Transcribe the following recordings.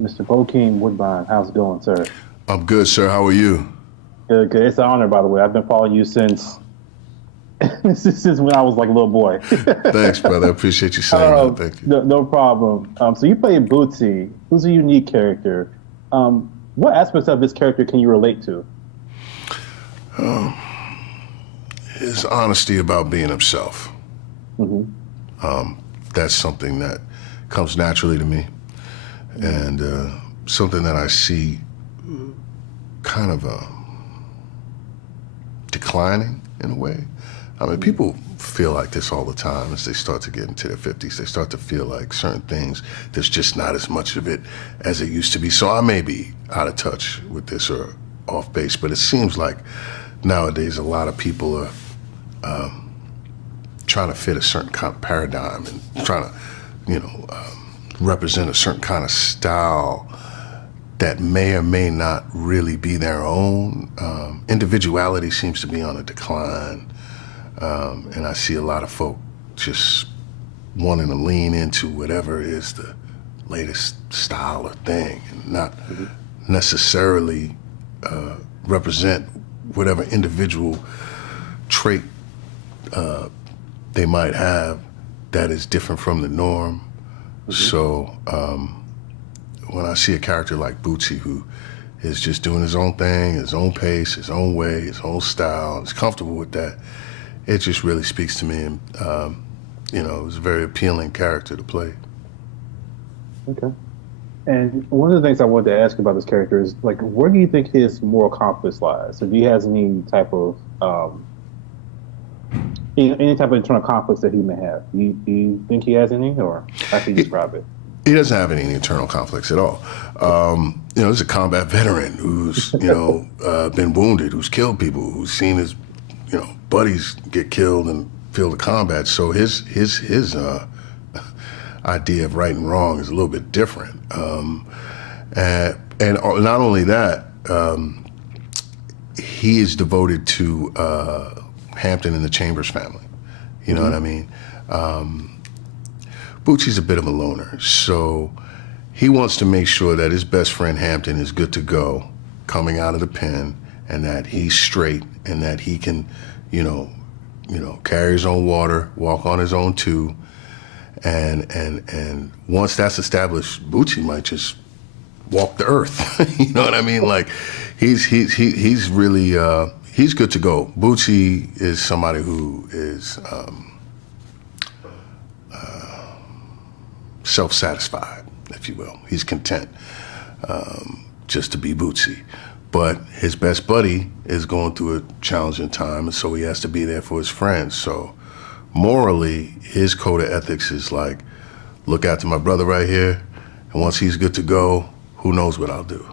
Mr. Bokeem Woodbine. How's it going, sir? I'm good, sir. How are you? Good, good. It's an honor, by the way. I've been following you since since when I was like a little boy. Thanks, brother. I appreciate you saying that. Thank you. No problem. So you play Bootsy, who's a unique character. What aspects of this character can you relate to? His honesty about being himself. Hmm. That's something that comes naturally to me, and something that I see kind of declining in a way. I mean, people feel like this all the time as they start to get into their 50s. They start to feel like certain things, there's just not as much of it as it used to be. So I may be out of touch with this or off base, but it seems like nowadays a lot of people are trying to fit a certain kind of paradigm and trying to, represent a certain kind of style that may or may not really be their own. Individuality seems to be on a decline. And I see a lot of folk just wanting to lean into whatever is the latest style or thing and not necessarily represent whatever individual trait they might have that is different from the norm. So when I see a character like Bootsy, who is just doing his own thing, his own pace, his own way, his own style, is comfortable with that, it just really speaks to me. And, it was a very appealing character to play. Okay. And one of the things I wanted to ask about this character is, like, where do you think his moral compass lies? So do he has any type of any type of internal conflicts that he may have? Do you think he has any, or how can you describe it? He doesn't have any internal conflicts at all. He's a combat veteran who's, been wounded, who's killed people, who's seen his, buddies get killed and field of combat. So his idea of right and wrong is a little bit different. And not only that, he is devoted to Hampton and the Chambers family. You know what I mean? Bootsy's a bit of a loner, so he wants to make sure that his best friend Hampton is good to go coming out of the pen, and that he's straight, and that he can, carry his own water, walk on his own too. And once that's established, Bootsy might just walk the earth. You know what I mean? Like, he's really he's good to go. Bootsy is somebody who is self-satisfied, if you will. He's content just to be Bootsy. But his best buddy is going through a challenging time, and so he has to be there for his friends. So morally, his code of ethics is like, look after my brother right here, and once he's good to go, who knows what I'll do.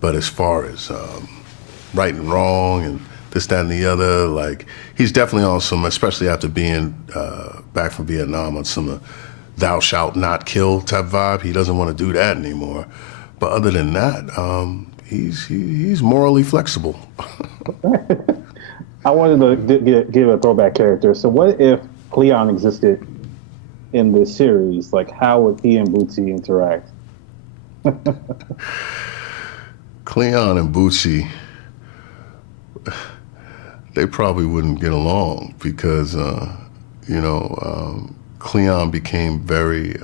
But as far as right and wrong and this, that, and the other, like, he's definitely on some, especially after being back from Vietnam, on some thou shalt not kill type vibe. He doesn't want to do that anymore. But other than that, he's morally flexible. I wanted to give a throwback character. So what if Cleon existed in this series? Like, how would he and Bootsy interact? Cleon and Bootsy, they probably wouldn't get along because, Cleon became very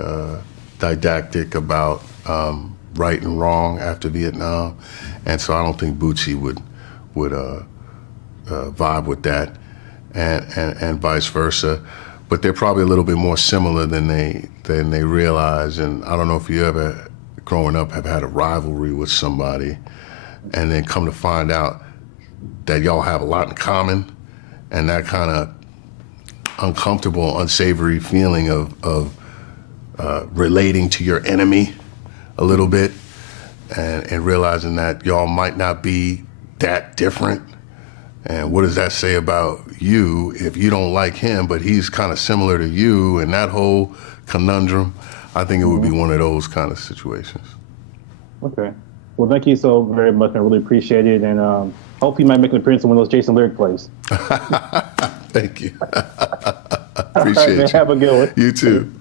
didactic about right and wrong after Vietnam, and so I don't think Bootsy would vibe with that, and vice versa. But they're probably a little bit more similar than they realize. And I don't know if you ever, growing up, have had a rivalry with somebody, and then come to find out that y'all have a lot in common, and that kind of uncomfortable, unsavory feeling of relating to your enemy a little bit, and realizing that y'all might not be that different. And what does that say about you if you don't like him, but he's kind of similar to you, and that whole conundrum? I think it would be one of those kind of situations. Okay. Well, thank you so very much. I really appreciate it, and hope you might make an appearance in one of those Jason Lyric plays. Thank you. All right, Appreciate man, you. have a good one. You too.